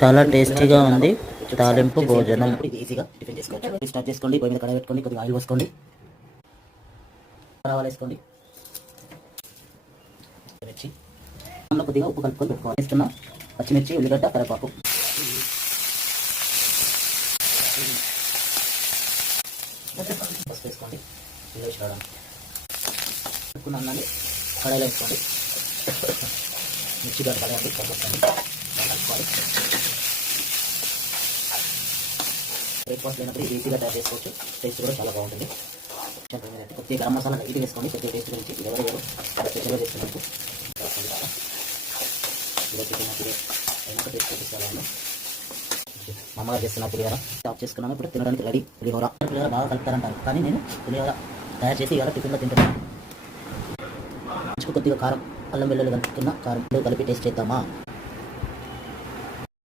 చాలా టేస్టీగా ఉంది తాలింపు భోజనం. ఈజీగా టిఫిన్ చేసుకోవచ్చు. స్టార్ట్ చేసుకోండి. పొయ్యి మీద కడాయి పెట్టుకోండి. కొద్దిగా ఆయిల్ పోసుకోండి. ఆవాలు వేసుకోండి. మిర్చి అందులో కొద్దిగా ఉప్పు కలుపుకొని పెట్టుకోవాలి. వేస్తున్న పచ్చిమిర్చి, ఉల్లిగడ్డ, కరివేపాకు పసుపు వేసుకోండి. వేసి రావడానికి పెట్టుకున్న అన్నాన్ని కడాయిలో వేసుకోండి. మిర్చి గడ్డ కలవండి. కలుపుకోండి. కలుపుకోవాలి. బ్రేక్ఫాస్ట్ లేనప్పుడు ఈజీగా తయారు చేసుకోవచ్చు. టేస్ట్ కూడా చాలా బాగుంటుంది. కొద్దిగా గరం మసాలా ఇది వేసుకోండి. కొద్దిగా టేస్ట్ గురించి ఇది ఎవరు స్పెషల్గా చేస్తున్నారు. మా అమ్మగారు చేస్తున్న పులిహోర స్టాప్ చేసుకున్నాము. ఇప్పుడు తినడానికి రెడీ. పులిహోర బాగా కలుపుతారంటారు, కానీ నేను పులిహోర తయారు చేసి ఇవాళ టిఫిన్లో తింటున్నాను. కొద్దిగా కారం, అల్లం వెల్లుల్లి కలుపుకున్న కారం కలిపి టేస్ట్ చేద్దామా.